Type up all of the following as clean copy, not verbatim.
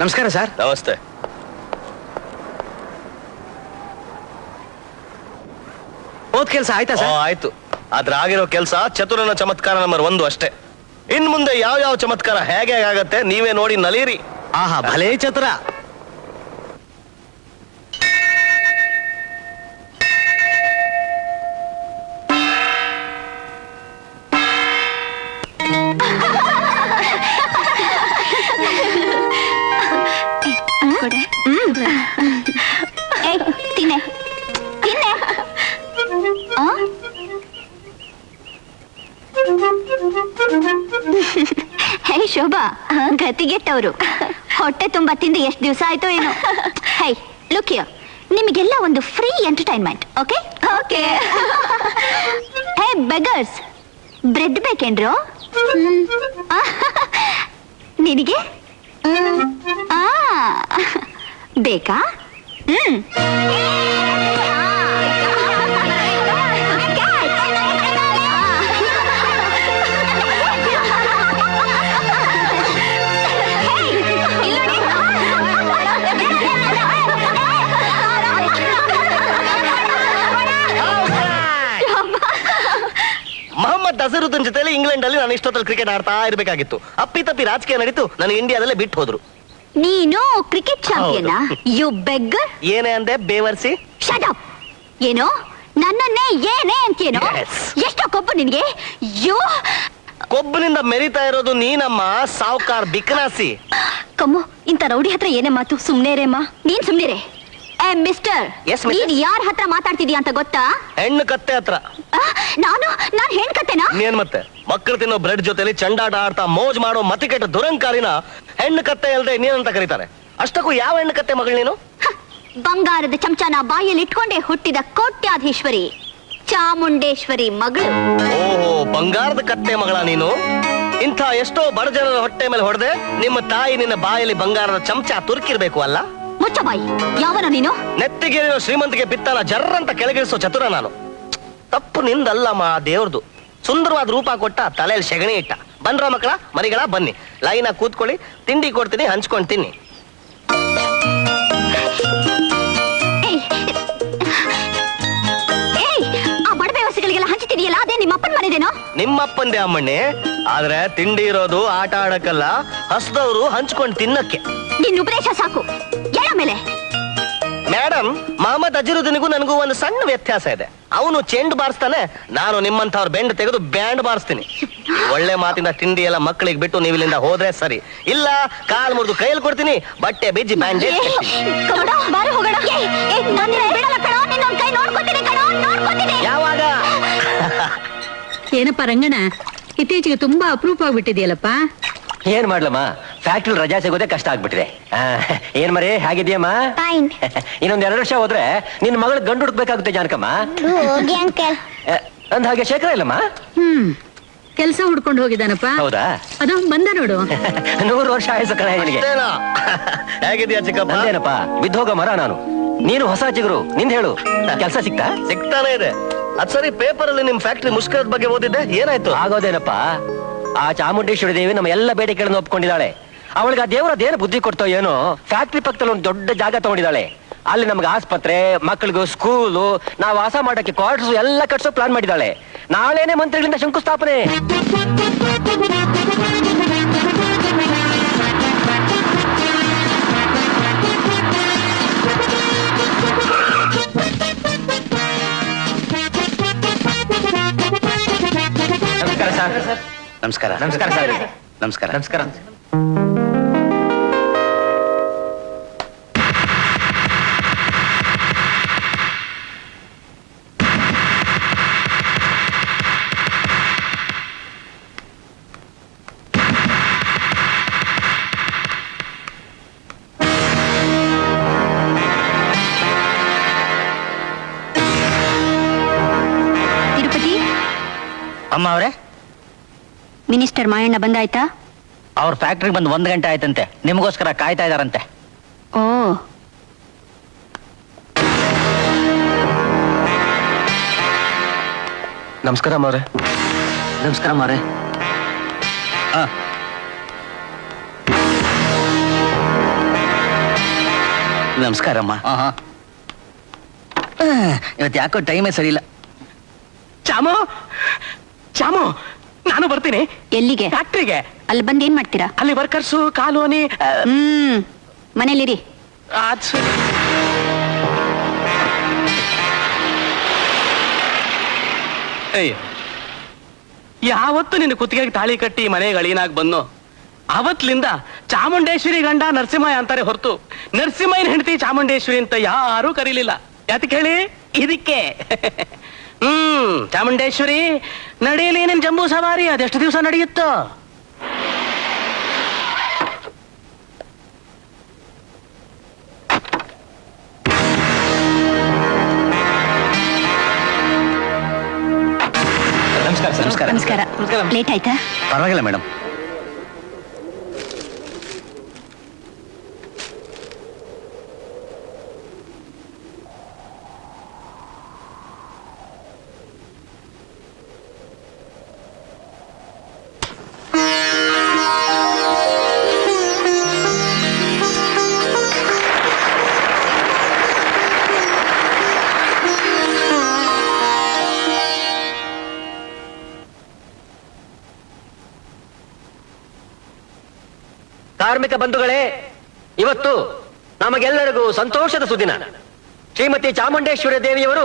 ನಮಸ್ಕಾರ ಸರ್. ನಮಸ್ತೆ. ಹೋದ್ ಕೆಲಸ ಆಯ್ತಾ ಸರ್? ಆಯ್ತು. ಆದ್ರೆ ಆಗಿರೋ ಕೆಲಸ ಚತುರನ ಚಮತ್ಕಾರ ನಂಬರ್ 1 ಅಷ್ಟೇ. ಇನ್ ಮುಂದೆ ಯಾವ ಚಮತ್ಕಾರ ಹೇಗೆ ಆಗತ್ತೆ ನೀವೇ ನೋಡಿ ನಲೀರಿ. ಆಹಾ, ಭಲೇ ಚತುರ. ಹೇ ಶೋಭಾ, ಗತಿಗೆಟ್ಟವರು. ಹೊಟ್ಟೆ ತುಂಬಾ ತಿಂದು ಎಷ್ಟು ದಿವಸ ಆಯ್ತೋ ಏನೋ. ಹೇ ಲುಕ್ ಹಿಯರ್, ನಿಮಗೆಲ್ಲ ಒಂದು free entertainment. Okay okay. Hey beggars, bread ಬೇಕೇನ್ರು? ನಿನಗೆ ಬೇಕಾ? ಮೊಹಮ್ಮದ್ ಅಜರುದ್ದೀನ್ ಜೊತೆಲಿ ಇಂಗ್ಲೆಂಡ್ ಅಲ್ಲಿ ನಾನು ಇಷ್ಟೊತ್ತಲ್ಲಿ ಕ್ರಿಕೆಟ್ ಆಡ್ತಾ ಇರ್ಬೇಕಾಗಿತ್ತು. ಅಪ್ಪಿತಪ್ಪಿ ರಾಜಕೀಯ ನಡೀತು, ನನಗೆ ಇಂಡಿಯಾದಲ್ಲೇ ಬಿಟ್ಟು ಹೋದ್ರು. ನೀನು ಕ್ರಿಕೆಟ್ ಚಾಂಪಿಯನ್? You beggar. ಏನೇ ಅಂದೆ ಬೇವರ್ಸಿ? Shut up. ಏನೋ ನನ್ನನ್ನೇ ಏನೇ ಅಂತೇನೋ? ಎಷ್ಟೋ ಕೊಬ್ಬು ನಿನಗೆ. ಯೋ, ಕೊಬ್ಬಿನಿಂದ ಮೆರಿತಾ ಇರೋದು ನೀನಮ್ಮ, ಸಾವುಕಾರ್ ಬಿಕನಾಸಿ. ಕಮ್ಮು, ಇಂಥ ರೌಡಿ ಹತ್ರ ಏನೇ ಮಾತು? ಸುಮ್ನೇರೇಮ್ಮ. ನೀನ್ ಸುಮ್ನೇರೆ. ಮಿಸ್ಟರ್, ನೀನ್ ಯಾರ ಹತ್ರ ಮಾತಾಡ್ತಿದೀಯ ಅಂತ ಗೊತ್ತಾ? ಹೆಣ್ಣು ಕತ್ತೆ ಹತ್ರ. ನಾನು ಹೆಣ್ ಕತ್ತೆನಾ? ನೀನ್ ಮತ್ತೆ ಮಕ್ಕಳು ತಿನ್ನೋ ಬ್ರೆಡ್ ಜೊತೆಲಿ ಚಂಡಾಟ ಆಡ್ತಾ ಮೋಜ್ ಮಾಡೋ ಮತಿಕೆಟ್ಟ ದುರಂಕಾರಿನ ಹೆಣ್ಣು ಕತ್ತೆ ಅಲ್ದೆ ನೀನಂತ ಕರೀತಾರೆ. ಅಷ್ಟಕ್ಕೂ ಯಾವ ಹೆಣ್ಣು ಕತ್ತೆ ಮಗಳು ನೀನು? ಬಂಗಾರದ ಚಮಚನ ಬಾಯಲ್ಲಿ ಇಟ್ಕೊಂಡೆ ಹುಟ್ಟಿದ ಕೋಟ್ಯಾಧೀಶ್ವರಿ ಚಾಮುಂಡೇಶ್ವರಿ ಮಗಳು. ಓಹೋ, ಬಂಗಾರದ ಕತ್ತೆ ಮಗಳ ನೀನು? ಇಂಥ ಎಷ್ಟೋ ಬಡ ಜನರ ಹೊಟ್ಟೆ ಮೇಲೆ ಹೊಡೆದೆ ನಿಮ್ಮ ತಾಯಿ ನಿನ್ನ ಬಾಯಲ್ಲಿ ಬಂಗಾರದ ಚಮಚ ತುರುಕಿರ್ಬೇಕು ಅಲ್ಲ? ಮುಚ್ಚ ಬಾಯಿ. ಯಾವನ ನೀನು? ನೆತ್ತಿಗೇರಿರೋ ಶ್ರೀಮಂತಿಗೆ ಬಿತ್ತನ ಜರ್ರಂತ ಕೆಳಗಿಳಿಸೋ ಚತುರ ನಾನು. ತಪ್ಪು ನಿಂದಲ್ಲಮ್ಮ, ದೇವ್ರದು. ಸುಂದರವಾದ ರೂಪ ಕೊಟ್ಟ, ತಲೆಯಲ್ಲಿ ಸೆಗಣಿ ಇಟ್ಟ. ಬನ್ರ ಮಕ್ಕಳ ಮರಿಗಳ ಬನ್ನಿ, ಲೈನ ಕೂತ್ಕೊಳ್ಳಿ, ತಿಂಡಿ ಕೊಡ್ತೀನಿ, ಹಂಚ್ಕೊಂಡು ತಿನ್ನಿ. ಆ ಬಡ ವ್ಯವಸ್ಥೆಗಳಿಗೆಲ್ಲ ಹಂಚ್ತಿದೆಯಲ್ಲ, ಅದೇ ನಿಮ್ಮಪ್ಪನ ಮನೆದೇನೋ? ನಿಮ್ಮಪ್ಪಂದೇ ಅಮ್ಮಣ್ಣೆ. ಆದ್ರೆ ತಿಂಡಿ ಇರೋದು ಆಟ ಆಡಕ್ಕಲ್ಲ, ಹಸ್ದವ್ರು ಹಂಚ್ಕೊಂಡು ತಿನ್ನಕ್ಕೆ. ನಿನ್ನ ಉಪದೇಶ ಸಾಕು. ಎಳ ಮೇಲೆ. ಮೇಡಮ್, ಮೊಹಮ್ಮದ್ ಅಜರುದ್ದೀನ್ಗೂ ನನಗೂ ಒಂದು ಸಣ್ಣ ವ್ಯತ್ಯಾಸ ಇದೆ. ಅವನು ಚೆಂಡು ಬಾರಿಸ್ತಾನೆ, ನಾನು ನಿಮ್ಮಂಥವ್ರ ಬೆಂಡ್ ತೆಗೆದು ಬ್ಯಾಂಡ್ ಬಾರಿಸ್ತೀನಿ. ಒಳ್ಳೆ ಮಾತಿನ ತಿಂಡಿ ಎಲ್ಲ ಮಕ್ಕಳಿಗೆ ಬಿಟ್ಟು ನೀವು ಇಲ್ಲಿಂದ ಹೋದ್ರೆ ಸರಿ, ಇಲ್ಲ ಕಾಲ್ ಮುರಿದು ಕೈಯಲ್ಲಿ ಕೊಡ್ತೀನಿ, ಬಟ್ಟೆ ಬಿಜ್ಜಿ ಬ್ಯಾಂಡ್. ಯಾವಾಗ? ಏನಪ್ಪ ರಂಗಣ್ಣ, ಇತ್ತೀಚೆಗೆ ತುಂಬಾ ಅಪರೂಪ ಆಗ್ಬಿಟ್ಟಿದೆಯಲ್ಲಪ್ಪ. ಏನ್ ಮಾಡ್ಲಮ್ಮ, ಫ್ಯಾಕ್ಟ್ರಿ ರಜಾ ಸಿಗೋದೇ ಕಷ್ಟ ಆಗ್ಬಿಟ್ಟಿದೆ. ಏನ್ ಮರಿ, ಹೇಗಿದ್ಯಮ್ಮ? ಇನ್ನೊಂದ್ 2 ವರ್ಷ ಹೋದ್ರೆ ನಿನ್ ಮಗಳು ಗಂಡು ಹುಡುಕ್ಬೇಕಾಗುತ್ತೆ ಜಾನಕಮ್ಮ. ಅಂದ ಹಾಗೆ ಶೇಖರ ಇಲ್ಲಮ್ಮ? ಕೆಲಸ ಹುಡ್ಕೊಂಡು ಹೋಗಿದ್ದಾನಪ್ಪ. ಹೌದಾ? ಅದು ಬಂದ ನೋಡು. 100 ವರ್ಷ ಆಯ್ತು ಕಣ ನಿನಗೆ. ಹೇಗಿದ್ಯಾ ಚಿಕ್ಕಪ್ಪ? ಏನಪ್ಪ, ಬಿದ್ದೋಗ ಮರ ನಾನು. ನೀನು ಹೊಸ ಚಿಗುರು, ನಿಂದ ಹೇಳು, ಕೆಲಸ ಸಿಗ್ತಾನೆ ಇದೆ. ಅದ್ ಸರಿ, ಪೇಪರ್ ಅಲ್ಲಿ ನಿಮ್ ಫ್ಯಾಕ್ಟ್ರಿ ಮುಷ್ಕರದ ಬಗ್ಗೆ ಓದಿದ್ದೆ, ಏನಾಯ್ತು? ಆಗೋದೇನಪ್ಪ, ಆ ಚಾಮುಂಡೇಶ್ವರಿ ದೇವಿ ನಮ್ಮ ಎಲ್ಲ ಬೇಡಿಕೆಗಳನ್ನು ಒಪ್ಕೊಂಡಿದ್ದಾಳೆ. ಅವಳಿಗೆ ಆ ದೇವರದೇನು ಬುದ್ಧಿ ಕೊಡ್ತೋ ಏನೋ, ಫ್ಯಾಕ್ಟ್ರಿ ಪಕ್ಕದಲ್ಲಿ ಒಂದು ದೊಡ್ಡ ಜಾಗ ತಗೊಂಡಿದ್ದಾಳೆ. ಅಲ್ಲಿ ನಮ್ಗೆ ಆಸ್ಪತ್ರೆ, ಮಕ್ಕಳಿಗೂ ಸ್ಕೂಲು, ನಾವು ವಾಸ ಮಾಡಕ್ಕೆ ಕ್ವಾರ್ಟರ್ಸ್ ಎಲ್ಲ ಕಟ್ಸೋ ಪ್ಲಾನ್ ಮಾಡಿದ್ದಾಳೆ. ನಾಳೆನೆ ಮಂತ್ರಿಗಳಿಂದ ಶಂಕುಸ್ಥಾಪನೆ. ನಮಸ್ಕಾರ ಸರ್. ನಮಸ್ಕಾರ. ನಮಸ್ಕಾರ ಸರ್. ನಮಸ್ಕಾರ. ನಮಸ್ಕಾರ. ತಿರುಪತಿ ಅಮ್ಮ ಅವರೇ, ಮಿನಿಸ್ಟರ್ ಮಾಯಣ್ಣ ಬಂದಾಯ್ತಾ? ಅವ್ರ ಫ್ಯಾಕ್ಟ್ರಿಗೆ ಬಂದು 1 ಗಂಟೆ ಆಯ್ತಂತೆ. ನಿಮಗೋಸ್ಕರ ಕಾಯ್ತಾ ಇದಾರಂತೆ. ಓ, ನಮಸ್ಕಾರ ಮಾವ್ರೆ. ನಮಸ್ಕಾರ ಮಾರೆ. ನಮಸ್ಕಾರಮ್ಮ. ಇವತ್ತು ಯಾಕೋ ಟೈಮೇ ಸರಿ ಇಲ್ಲ. ಚಾಮು ಚಾಮು, ನಾನು ಬರ್ತೀನಿ ಎಲ್ಲಿಗೆ? ಫ್ಯಾಕ್ಟ್ರಿಗೆ. ಅಲ್ಲಿ ಬಂದ್ ಏನ್ ಮಾಡ್ತೀರಾ? ಅಲ್ಲಿ ವರ್ಕರ್ಸು ಕಾಲೋನಿ. ಮನೇಲಿರಿ. ಯಾವತ್ತು ನಿನ್ನ ಕುತ್ತಿಗೆಗೆ ತಾಳಿ ಕಟ್ಟಿ ಮನೆಗೆ ಅಳಿನಾಗ್ ಬಂದು ಅವತ್ಲಿಂದ ಚಾಮುಂಡೇಶ್ವರಿ ಗಂಡ ನರಸಿಂಹಯ್ಯ ಅಂತಾರೆ ಹೊರತು ನರಸಿಂಹಯ್ಯನ ಹೆಂಡತಿ ಚಾಮುಂಡೇಶ್ವರಿ ಅಂತ ಯಾರೂ ಕರೀಲಿಲ್ಲ. ಯಾತಕ್ಕೆ ಹೇಳಿ? ಇದಕ್ಕೆ. ಚಾಮುಂಡೇಶ್ವರಿ ನಡೀಲಿ ನಿನ್ ಜಂಬೂ ಸವಾರಿ. ಅದೆಷ್ಟು ದಿವಸ ನಡೆಯುತ್ತೋ? ನಮಸ್ಕಾರ ಸರ್. ನಮಸ್ಕಾರ. ನಮಸ್ಕಾರ. ಲೇಟ್ ಆಯ್ತಾ? ಪರವಾಗಿಲ್ಲ ಮೇಡಮ್. ಕಾರ್ಮಿಕ ಬಂಧುಗಳೇ, ಇವತ್ತು ನಮಗೆಲ್ಲರಿಗೂ ಸಂತೋಷದ ಸುದಿನ. ಶ್ರೀಮತಿ ಚಾಮುಂಡೇಶ್ವರಿ ದೇವಿಯವರು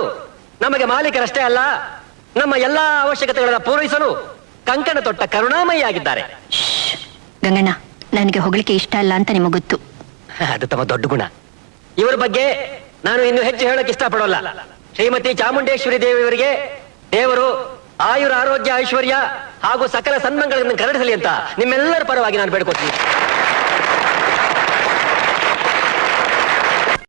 ನಮಗೆ ಮಾಲೀಕರಷ್ಟೇ ಅಲ್ಲ, ನಮ್ಮ ಎಲ್ಲಾ ಅವಶ್ಯಕತೆಗಳನ್ನು ಪೂರೈಸಲು ಕಂಕಣ ತೊಟ್ಟ ಕರುಣಾಮಯಿಯಾಗಿದ್ದಾರೆ. ಗಂಗಣ್ಣ, ನನಗೆ ಹೊಗಳಿಕೆ ಇಷ್ಟ ಅಲ್ಲ ಅಂತ ನಿಮಗೆ ಗೊತ್ತು. ಅದು ತಮ್ಮ ದೊಡ್ಡ ಗುಣ. ಇವರ ಬಗ್ಗೆ ನಾನು ಇನ್ನು ಹೆಚ್ಚು ಹೇಳಕ್ ಇಷ್ಟಪಡೋಲ್ಲ. ಶ್ರೀಮತಿ ಚಾಮುಂಡೇಶ್ವರಿ ದೇವಿಯವರಿಗೆ ದೇವರು ಆಯುರ ಆರೋಗ್ಯ ಐಶ್ವರ್ಯ ಹಾಗೂ ಸಕಲ ಸನ್ಮಂಗಳನ್ನು ಕರುಣಿಸಲಿ ಅಂತ ನಿಮ್ಮೆಲ್ಲರ ಪರವಾಗಿ ನಾನು ಬೇಡ್ಕೊತೀನಿ.